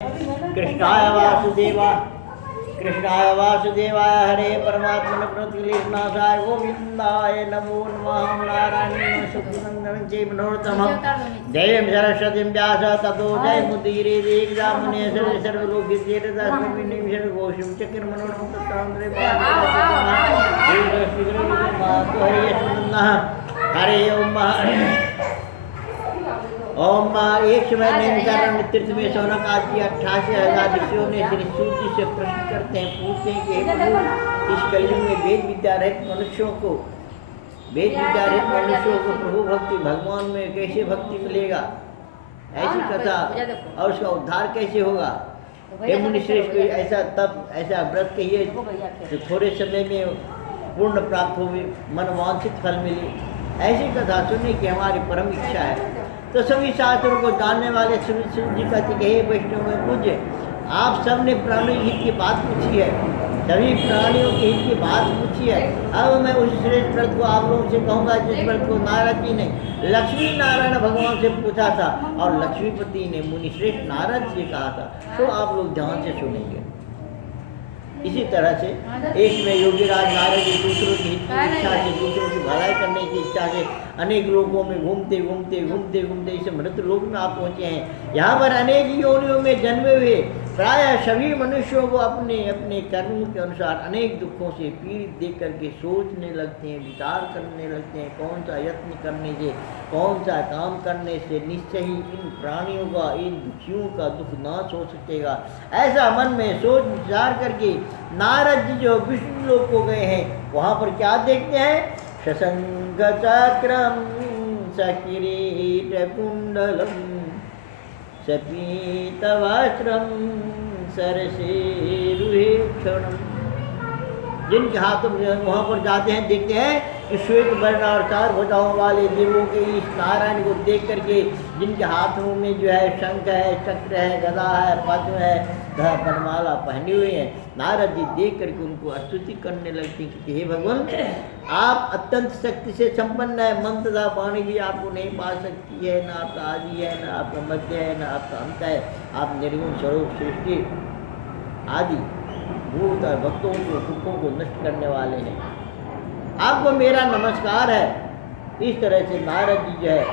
कृष्णाय वासुदेवाय हरे परमात्मने प्रणतक्लेशनाशाय गोविंदाय नमो नमः। नारायण सुखनंदन जय मनोरथम जय सरस्वती व्यास ततो जय मुदीरे देवजामुने सर्वलोकितेरदास्मिन् घोषं चक्र मनोरम तत्रांतरे हरे ओम ओम एक समय नैमिषारण्य तीर्थ में शौनक आदि 88,000 ऋषियों ने श्री सूत जी से प्रश्न करते हैं, पूछते हैं कि हे प्रभु, इस कलयुग में वेद विद्या रहित मनुष्यों को प्रभु भक्ति भगवान में कैसे भक्ति मिलेगा, ऐसी कथा और उसका उद्धार कैसे होगा। हे मुनिश्रेष्ठ, कोई ऐसा तप ऐसा व्रत कहिए जो थोड़े समय में पूर्ण प्राप्त हो, मनवांछित फल मिले। ऐसी कथा सुनने की हमारी परम इच्छा है। तो सभी शास्त्रों को जानने वाले सूत जी कहते कि हे वैष्णव में पूज्य, आप सबने प्राणी हित की बात पूछी है, सभी प्राणियों के हित की बात पूछी है। अब मैं उस श्रेष्ठ व्रत को आप लोगों से कहूँगा जिस व्रत को नारद जी ने लक्ष्मी नारायण भगवान से पूछा था और लक्ष्मीपति ने मुनि श्रेष्ठ नारद से कहा था। तो आप लोग ध्यान से सुनेंगे। इसी तरह से एक में योगीराज नारद जी दूसरों की हित की इच्छा से, दूसरों की भलाई करने की इच्छा से अनेक लोगों में घूमते इस मृत लोक में आप पहुँचे हैं। यहाँ पर अनेक योनियों में जन्मे हुए प्रायः सभी मनुष्यों को अपने अपने कर्म के अनुसार अनेक दुखों से पीड़ित देख करके सोचने लगते हैं, विचार करने लगते हैं, कौन सा यत्न करने से, कौन सा काम करने से निश्चय ही इन प्राणियों का, इन दुखियों का दुख नाश हो सकेगा। ऐसा मन में सोच विचार करके नारद जी जो विष्णु लोक को गए हैं, वहाँ पर क्या देखते हैं, शशंक चक्रम सकिरीट कुंडलम सपीतवस्त्रम सरसेरुहेक्षणम। जिनके हाथों में वहाँ पर जाते हैं, देखते हैं कि श्वेत वर्ण और चार भुजाओं वाले देवों के इस नारायण को देख करके, जिनके हाथों में जो है शंख है, चक्र है, गदा है, पद्म है, वरमाला पहने हुए हैं, नारद जी देख करके उनको स्तुति करने लगते हैं कि हे भगवान, आप अत्यंत शक्ति से संपन्न है, मंत्र तथा वाणी भी आपको नहीं पा सकती है, न आपका आदि है, न आपका मध्य है, न आपका अंत है। आप निर्गुण स्वरूप सृष्टि आदि भूत और भक्तों के दुखों को नष्ट करने वाले हैं, आपको मेरा नमस्कार है। इस तरह से नारद जी जो है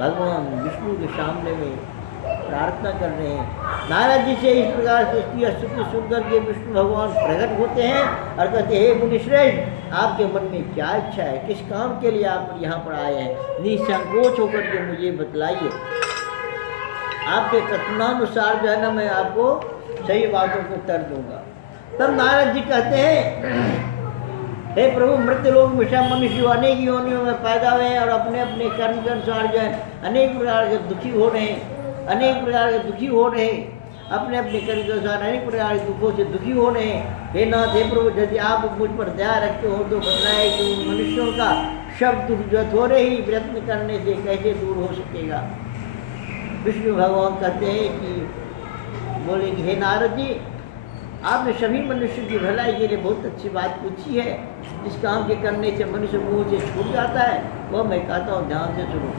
भगवान विष्णु के सामने में प्रार्थना कर रहे हैं। नारद जी से इस प्रकार से स्तुति सुनकर के विष्णु भगवान प्रकट होते हैं और कहते हैं, हे मुनिश्रेष्ठ, आपके मन में क्या इच्छा है, किस काम के लिए आप यहाँ पर आए हैं, निसंकोच होकर के मुझे बतलाइए। आपके कथनानुसार जो है ना, मैं आपको सही बातों को उत्तर दूंगा। तब नारद जी कहते हैं, हे प्रभु, मृत्यु लोग में सब मनुष्य अनेक योनियों में पैदा हुए हैं और अपने अपने कर्म के अनुसार जो है अनेक प्रकार के दुखी हो रहे हैं, अपने अपने कर्म के अनुसार अनेक प्रकार के दुखों से दुखी हो रहे हैं। हे नाथ, हे प्रभु, यदि आप मुझ पर दया रखते हो तो बताए कि उन मनुष्यों का सब दुख जो थोड़े ही प्रयत्न करने से कैसे दूर हो सकेगा। विष्णु भगवान कहते हैं कि बोले कि हे नारद जी, आपने सभी मनुष्य की भलाई के लिए बहुत अच्छी बात पूछी है। जिस काम के करने से मनुष्य मुँह से छूट जाता है, वह मैं कहता हूँ ध्यान से सुनो।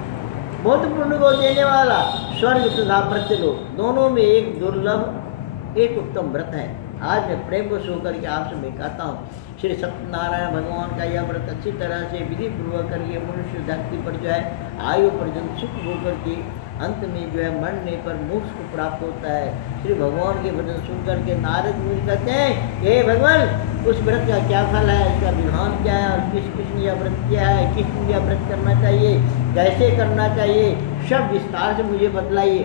बहुत पुण्य को देने वाला स्वर्ग तथा मृत्युलोक दोनों में एक दुर्लभ एक उत्तम व्रत है। आज मैं प्रेम को होकर के आपसे मैं कहता हूँ, श्री सत्यनारायण भगवान का यह व्रत अच्छी तरह से विधि पूर्वक करके मनुष्य धरती पर जो है आयु पर्यंत सुख होकर के अंत में जो है मरने पर मोक्ष को प्राप्त होता है। श्री भगवान के वचन सुनकर के नारद मुनि कहते हैं, हे भगवान, उस व्रत का क्या फल है, इसका विधान क्या है और किस किस ने यह व्रत किया है, किस ने यह व्रत करना चाहिए, कैसे करना चाहिए, सब विस्तार से मुझे बतलाइए।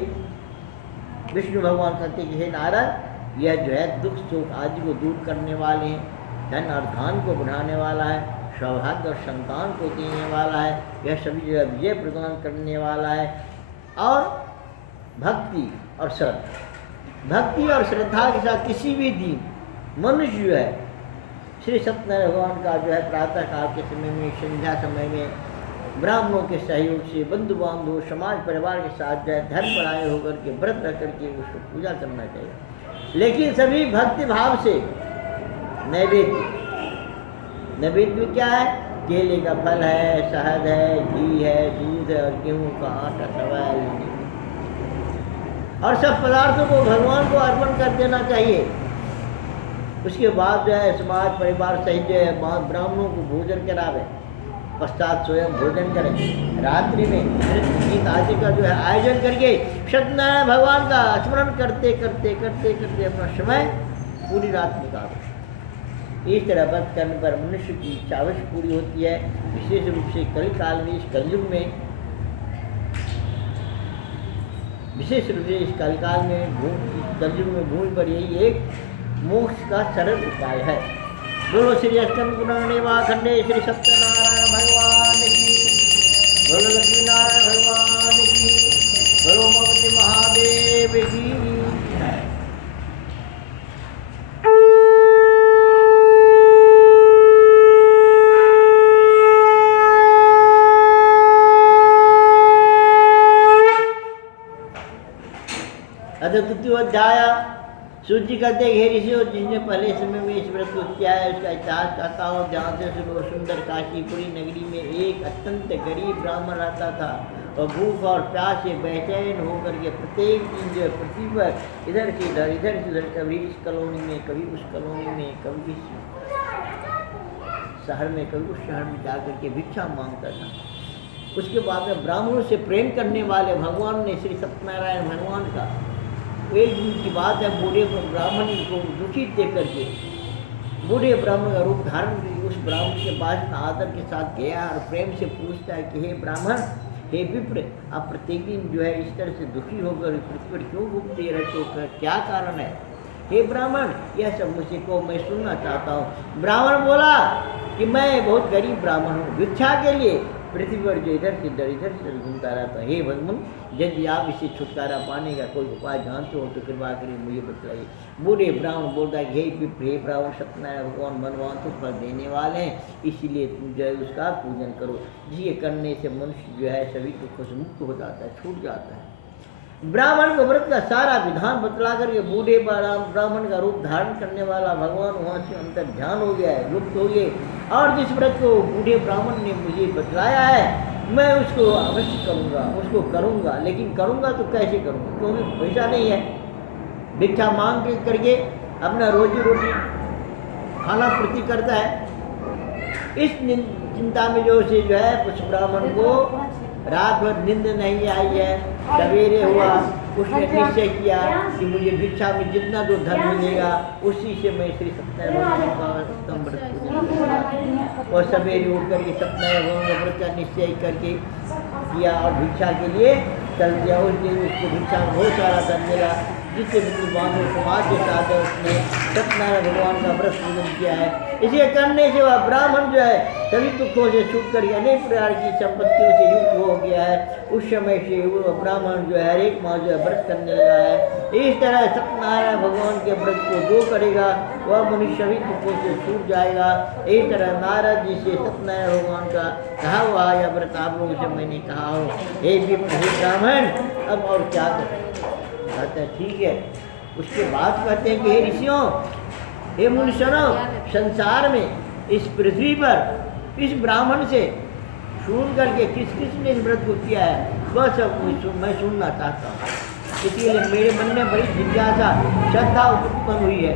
विष्णु भगवान कहते हैं कि हे नारद, यह जो है दुख शोक आदि को दूर करने वाले हैं, धन और धान को बढ़ाने वाला है, सौभाग्य और संतान को देने वाला है, यह सभी जो है विजय प्रदान करने वाला है, और भक्ति और श्रद्धा के साथ किसी भी दिन मनुष्य जो है श्री सत्यनारायण भगवान का जो है प्रातः काल के समय में, संध्या समय में ब्राह्मणों के सहयोग से, बंधु बांधव समाज परिवार के साथ जो है धर्म पर आए होकर के व्रत रख करके उसको पूजा करना चाहिए। लेकिन सभी भक्ति भाव से नैवेद्य क्या है, केले का फल है, शहद है, घी है, दूध है और गेहूँ का आटा सवाल। और सब पदार्थों को भगवान को अर्पण कर देना चाहिए। उसके बाद जो है समाज परिवार सहित जो है ब्राह्मणों को भोजन करावे, पश्चात स्वयं भोजन करें। रात्रि में नृत्य गीत आदि का जो है आयोजन करके सत्यनारायण भगवान का स्मरण करते करते करते करते अपना समय पूरी रात निकालो। इस तरह व्रत करने पर मनुष्य की इच्छा अवश्य पूरी होती है। विशेष रूप से कलिकाल में, इस कलयुग में, विशेष रूप से इस कलिकाल में कलयुग में भूमि पर यही एक मोक्ष का सरल उपाय है। बोलो श्री अष्टम पुराणे वाखंडे श्री सत्यनारायण भगवान की, बोलो लक्ष्मी नारायण भगवान की, बोलो भगवती महादेव की। द्वितीय अध्याय सूची कहते हैं, हे ऋषियों, जिसने पहले समय में इस व्रत को किया है उसका इतिहास कहता हूँ। ध्यान से सुनो। सुंदर काशीपुरी नगरी में एक अत्यंत गरीब ब्राह्मण रहता था और भूख और प्यास से बेचैन होकर के प्रत्येक दिन जो पृथ्वी पर इधर से उधर, कभी इस कॉलोनी में, कभी उस कॉलोनी में, कभी इस शहर में, कभी उस शहर में जाकर के भिक्षा मांगता था। उसके बाद में ब्राह्मणों से प्रेम करने वाले भगवान ने श्री सत्यनारायण भगवान का एक दिन की बात है, बूढ़े ब्राह्मण को दुखी देख करके बूढ़े ब्राह्मण का रूप धारण कर उस ब्राह्मण के पास आदर के साथ गया और प्रेम से पूछता है कि हे ब्राह्मण, हे विप्र, आप प्रत्येक दिन जो है इस तरह से दुखी होकर पृथ्वी पर क्यों घूमते रहते हो, क्या कारण है? हे ब्राह्मण, यह सब मुझे को मैं सुनना चाहता हूँ। ब्राह्मण बोला कि मैं बहुत गरीब ब्राह्मण हूँ, भिक्षा के लिए पृथ्वी पर जो इधर से घूमता रहता है। हे भगवान, यदि आप इसे छुटकारा पाने का कोई उपाय जानते हो तो कृपा करिए मुझे बतलाइए। बूढ़े ब्राह्मण बोलता है, हे ब्राह्मण, सत्यनारायण भगवान मनवान तो फल देने वाले हैं, इसीलिए तुम जो है उसका पूजन करो। जिसे करने से मनुष्य जो है सभी दुखों से मुक्त हो जाता है, छूट जाता है। ब्राह्मण को व्रत का सारा विधान बतला करके बूढ़े ब्राह्मण का रूप धारण करने वाला भगवान वहाँ से अंतर ध्यान हो गया है, लुप्त हो गए। और जिस व्रत को बूढ़े ब्राह्मण ने मुझे बतलाया है, मैं उसको अवश्य करूँगा, उसको करूँगा। लेकिन करूँगा तो कैसे करूँगा, क्योंकि पैसा नहीं है। भिक्षा मांग के करके अपना रोजी रोटी खाना पूर्ति करता है। इस चिंता में जो है उस ब्राह्मण को रात भर नींद नहीं आई है। सवेरे हुआ, उसने निश्चय किया कि मुझे भिक्षा में जितना जो धन मिलेगा उसी से मैं श्री सत्यनारायण का व्रत करूँगा। और सवेरे उठ कर सत्यनारायण व्रत का निश्चय करके किया और भिक्षा के लिए चल दिया। उस दिन उसको भिक्षा में बहुत सारा धन मिला, जिससे विद्वानों समाज के साथ उसने सत्यनारायण भगवान का व्रत पूजन किया है। इसे करने से वह ब्राह्मण जो है सभी दुखों से छूट कर अनेक प्रकार की संपत्तियों से युक्त हो गया है। उस समय से वो ब्राह्मण जो है हर एक माह जो है व्रत करने लगा है। इस तरह सत्यनारायण भगवान के व्रत को जो करेगा वह मनुष्य सभी दुखों से छूट जाएगा। इस तरह नारद जी से सत्यनारायण भगवान का कहा हुआ यह व्रत आप लोगों से मैंने कहा हो। हे ब्राह्मण, अब और क्या करें? कहते हैं ठीक है। उसके बाद कहते हैं कि हे ऋषियों, हे मुनिशनों, संसार में इस पृथ्वी पर इस ब्राह्मण से सुन करके किस ने इस व्रत को किया है वह सब मैं सुनना चाहता हूँ। इसलिए मेरे मन में बड़ी जिज्ञासा श्रद्धा उत्पन्न हुई है।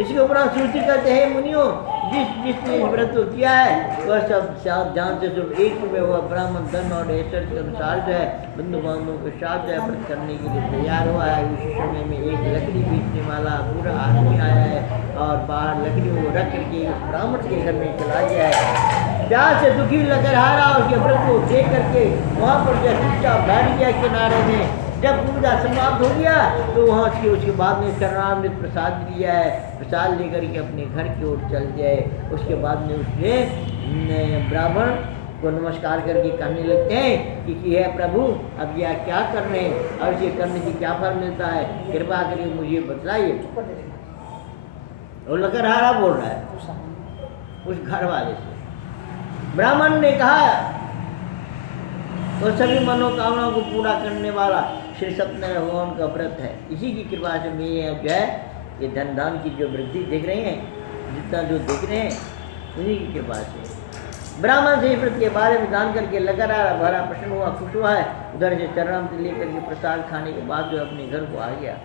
इसके ऊपर सूची कहते हैं, मुनियों, जिसने इस व्रत को किया है वह सब जान से सिर्फ एक में वह ब्राह्मण धन और ऐश्वर्य के अनुसार जो है बंधु बांधवों के साथ जो है व्रत करने के लिए तैयार हुआ है। उसी समय में एक लकड़ी बेचने वाला पूरा आदमी आया है और बाहर लकड़ी को रख करके उस ब्राह्मण के घर में चला गया है। प्यास से दुखी लग रहा उसके व्रत को देख करके वहाँ पर जो चुपचाप बैठ गया किनारे में। जब पूजा समाप्त हो गया तो वहाँ से उसके बाद में चरणामृत प्रसाद लिया है, प्रसाद लेकर के अपने घर की ओर चल जाए। उसके बाद में उसने ब्राह्मण को नमस्कार करके कहने लगते हैं कि हे प्रभु, अब यह क्या कर रहे हैं और इसे करने से क्या फल मिलता है, कृपा करके मुझे बतलाइए। वो लकड़हारा बोल रहा है उस घर वाले से। ब्राह्मण ने कहा, तो सभी मनोकामनाओं को पूरा करने वाला श्री सत्यनारायण भगवान का व्रत है। इसी की कृपा से मैं जो है ये धन की जो वृद्धि देख रहे हैं, जितना जो देख रहे हैं, उन्हीं की कृपा से ब्राह्मण से इस व्रत के बारे में जान करके लगा रहा, बड़ा प्रसन्न हुआ, खुश हुआ है। उधर से चरण से लेकर के प्रसाद खाने के बाद जो अपने घर को आ गया।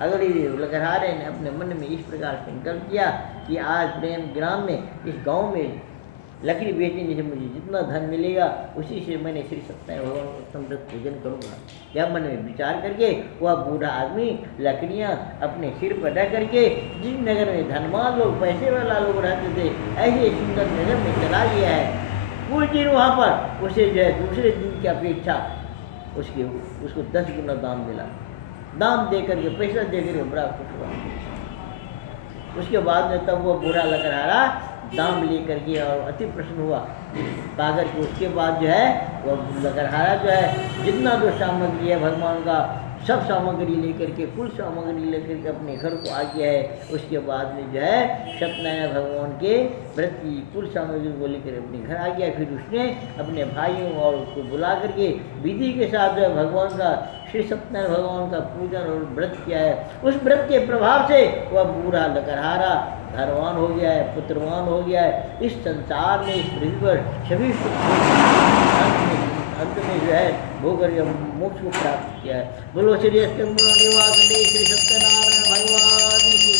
अगले लकड़हारे ने अपने मन में इस प्रकार संकल्प किया कि आज प्रेम ग्राम में, इस गांव में लकड़ी बेचने से मुझे जितना धन मिलेगा उसी से मैंने श्री सत्यनारायण भगवान को समृद्ध पूजन करूँगा। यह मन में विचार करके वह बूढ़ा आदमी लकड़ियाँ अपने सिर पर रख करके जिस नगर में धनवान लोग, पैसे वाला लोग रहते थे, ऐसे सुंदर नगर में चला गया है। कुछ दिन वहाँ पर उसे जो है दूसरे दिन की अपेक्षा उसको 10 गुना दाम मिला। दाम दे करके, पैसा दे करके बड़ा खुश हुआ। उसके बाद में तब वो बूढ़ा लकड़हारा दाम ले करके और अति प्रसन्न हुआ। पाकर के उसके बाद जो है वह लकड़हारा जो है जितना जो सामग्री है भगवान का सब सामग्री लेकर के, कुल सामग्री लेकर के अपने घर को आ गया है। उसके बाद में जो है सत्यनारायण भगवान के व्रत की कुल सामग्री को लेकर अपने घर आ गया। फिर उसने अपने भाइयों और उसको बुला करके विधि के साथ जो है भगवान का, श्री सत्यनारायण भगवान का पूजन और व्रत किया है। उस व्रत के प्रभाव से वह बूढ़ा लकड़हारा धनवान हो गया है, पुत्रवान हो गया है। इस संसार में, इस पृथ्वी पर सभी अंत में जो है भोगर मोक्ष को प्राप्त किया है। बोलो श्री निवासने श्री सत्यनारायण भगवान की,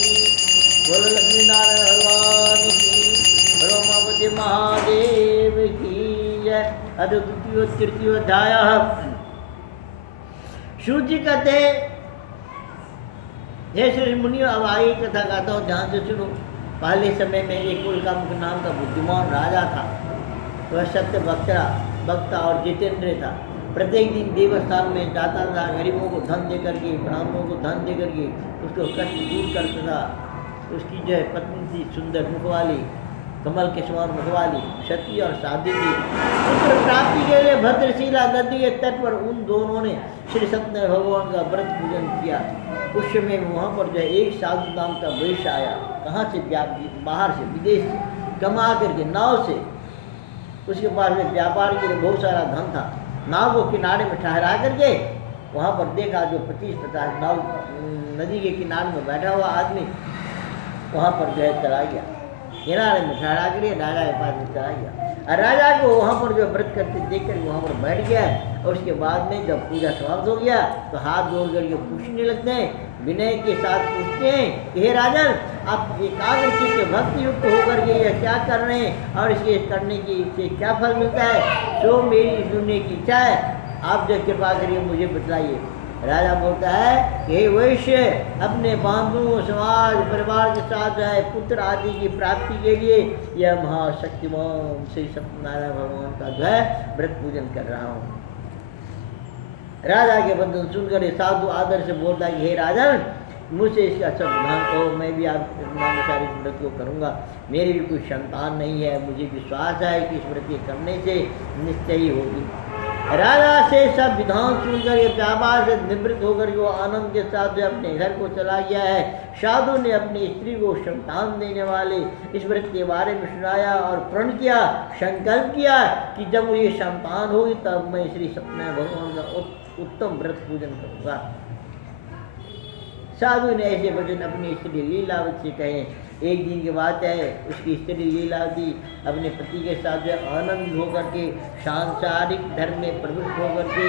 बोलो लक्ष्मी नारायण भगवान की, बोलो उमापति महादेव की जय। अद द्वितीय तृतीय अध्याय। सूर्य कहते हे श्री मुनियों, अब आगे कथा गाता हूँ, ध्यान से सुनो। पहले समय में एक उल्कामुख नाम का बुद्धिमान राजा था। वह सत्य वक्ता और जितेंद्र था। प्रत्येक दिन देवस्थान में जाता था, गरीबों को धन दे करके, ब्राह्मणों को धन दे करके उसको कष्ट दूर करता था। उसकी जो है पत्नी थी सुंदर मुख वाली, कमल के समान मुख वाली, सती और साध्वी थी। पुत्र प्राप्ति के लिए भद्रशिला नदी के तट पर उन दोनों ने श्री सत्यनारायण भगवान का व्रत पूजन किया। उस समय वहाँ पर जो है एक साधु नाम का वैश्य आया। कहाँ से? बाहर से, विदेश से कमा करके नाव से। उसके पास में व्यापार के लिए बहुत सारा धन था। नाव को किनारे में ठहरा करके वहाँ पर देखा जो 25-50 नाव नदी के किनारे में बैठा हुआ आदमी वहाँ पर जो है चला गया। किनारे में ठहरा कर राजा के पास में चला गया और राजा को वहाँ पर जो व्रत करते देख कर वहाँ पर बैठ गया। और उसके बाद में जब पूजा समाप्त हो गया तो हाथ जोड़ करके पूछने लगते हैं, विनय के साथ पूछते हैं कि हे राजन, आप एकाग्र चित्त भक्ति युक्त होकर के यह क्या कर रहे हैं और इसके करने की इससे क्या फल मिलता है, सो मेरी सुनने की इच्छा है, आप जो कृपा करिए मुझे बतलाइए। राजा बोलता है कि हे वैश्य, अपने बंधुओं, समाज, परिवार के साथ जो है पुत्र आदि की प्राप्ति के लिए यह महाशक्तिमान श्री सत्यनारायण भगवान का जो है व्रत पूजन कर रहा हूँ। राजा के बंधन सुनकर साधु आदर से बोलता है कि हे राजन, मुझसे इसका सब विधान कहो, मैं भी आपके अनुसार इस व्रत को करूँगा। मेरी भी कोई संतान नहीं है, मुझे विश्वास है कि इस व्रत के करने से निश्चय ही होगी। राजा से सब विधान सुनकर ये व्यापार से निवृत्त होकर वो आनंद के साथ जो अपने घर को चला गया है। साधु ने अपनी स्त्री को संतान देने वाले इस व्रत के बारे में सुनाया और प्रण किया, संकल्प किया कि जब मुझे संतान होगी तब मैं श्री सत्यनारायण भगवान का उत्तम व्रत पूजन करूँगा। साधु ने ऐसे वचन अपनी स्त्री लीलावती से कहे। एक दिन की बात है, उसकी स्त्री लीलावती अपने पति के साथ जो आनंद होकर के सांसारिक धर्म में प्रवृत्त होकर के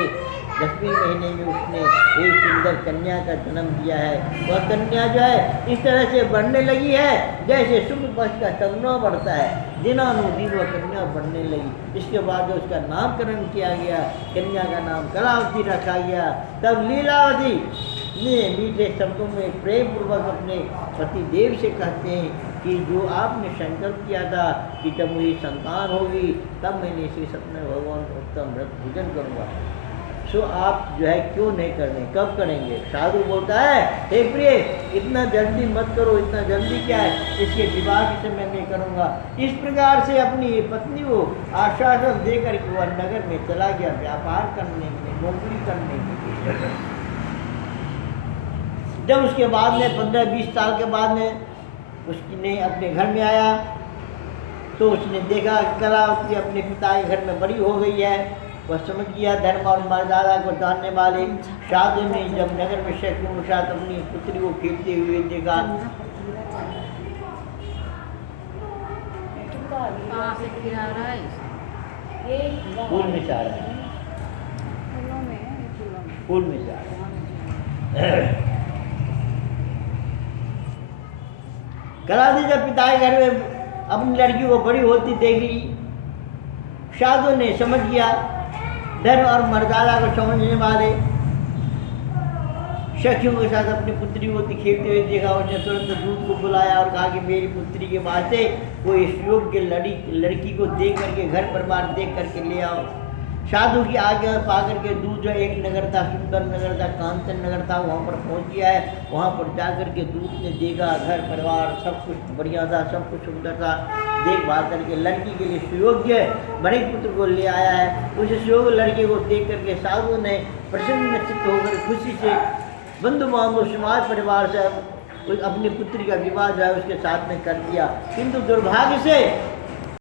10वें महीने में उसने एक सुंदर कन्या का जन्म दिया है। वह कन्या जो है इस तरह से बढ़ने लगी है जैसे शुक्ल पक्ष का चंद्रमा बढ़ता है। दिनानुदिन वह कन्या बढ़ने लगी। इसके बाद उसका नामकरण किया गया, कन्या का नाम कलावती रखा गया। तब लीलावती ने मीठे शब्दों में प्रेम पूर्वक अपने पति देव से कहते हैं कि जो आपने संकल्प किया था कि जब मुझे संतान होगी तब मैंने श्री सत्यनारायण भगवान का उत्तम व्रत पूजन करूँगा। सो आप जो है क्यों नहीं करने, कब करेंगे? साधु बोलता है, हे प्रिय, इतना जल्दी मत करो, इतना जल्दी क्या है, इसके विवाह के समय मैं करूँगा। इस प्रकार से अपनी पत्नी को आश्वासन देकर के वह नगर में चला गया व्यापार करने के लिए, नौकरी करने के लिए। जब उसके बाद में 15-20 साल के बाद में उसने अपने घर में आया तो उसने देखा कलावती अपने पिता के घर में बड़ी हो गई है। वह समझ गया धर्म और मर्यादा को जानने वाले साधु ने जब नगर में शकुन के साथ अपनी पुत्री को खेलते हुए देखा फूल में चाह रहा है, फूल में चाह रहा है। करा दी जब पिता के घर में अपनी लड़की को बड़ी होती देख ली, साधु ने समझ गया, धर्म और मर्यादा को समझने वाले सखियों के साथ अपनी पुत्री को खेलते हुए देखा। उसने तुरंत दूध को बुलाया और कहा कि मेरी पुत्री के वास्ते कोई योग्य लड़की को देख करके घर परिवार देख करके ले आओ। साधु की आज्ञा पा करके दूध जो एक नगर था, सुंदर नगर था, कांचन नगर था, वहाँ पर पहुँच गया है। वहाँ पर जा करके दूध ने देखा, घर परिवार सब कुछ बढ़िया था, सब कुछ सुंदर था। देखभाल करके लड़की के लिए सुयोग्य बड़े पुत्र को ले आया है। उस सुयोग्य लड़के को देख करके साधु ने प्रसन्न चित्त होकर खुशी से बंधु बांधव समाज परिवार से अपनी पुत्री का विवाह जो है उसके साथ में कर दिया। किंतु दुर्भाग्य से